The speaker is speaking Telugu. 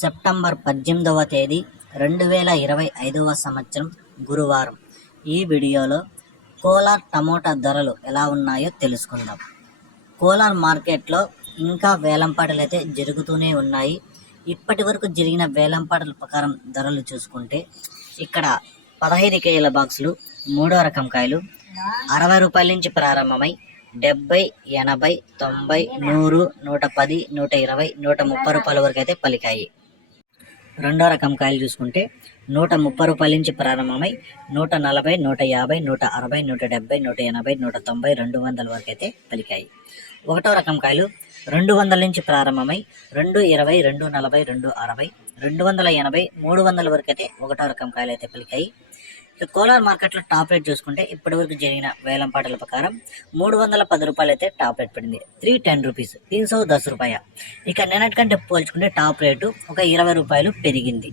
సెప్టెంబర్ పద్దెనిమిదవ తేదీ రెండు వేల ఇరవై ఐదవ సంవత్సరం గురువారం. ఈ వీడియోలో కోలార్ టమోటా ధరలు ఎలా ఉన్నాయో తెలుసుకుందాం. కోలార్ మార్కెట్లో ఇంకా వేలంపాటలు అయితే జరుగుతూనే ఉన్నాయి. ఇప్పటి వరకు జరిగిన వేలంపాటల ప్రకారం ధరలు చూసుకుంటే ఇక్కడ పదహైదు కేజీల బాక్సులు మూడో రకం కాయలు అరవై రూపాయల నుంచి ప్రారంభమై డెబ్బై ఎనభై తొంభై నూరు నూట పది నూట ఇరవై నూట ముప్పై రూపాయల వరకు అయితే పలికాయి. రెండో రకం కాయలు చూసుకుంటే నూట ముప్పై రూపాయల నుంచి ప్రారంభమై నూట నలభై నూట యాభై నూట అరవై నూట డెబ్బై నూట ఎనభై నూట తొంభై రెండు వందల వరకు అయితే పలికాయి. ఒకటో రకం కాయలు రెండు వందల నుంచి ప్రారంభమై రెండు ఇరవై రెండు నలభై రెండు అరవై రెండు వందల ఎనభై మూడు వందల వరకు అయితే ఒకటో రకం కాయలు అయితే పలికాయి. ఇక కోలార్ మార్కెట్లో టాప్ రేట్ చూసుకుంటే ఇప్పటివరకు జరిగిన వేలం పాటల ప్రకారం మూడు వందల పది రూపాయలు అయితే టాప్ రేట్ పడింది. త్రీ టెన్ రూపీస్ తీన్ సో దస్ రూపాయ. ఇక నిన్నటి కంటే పోల్చుకుంటే టాప్ రేటు ఒక ఇరవై రూపాయలు పెరిగింది.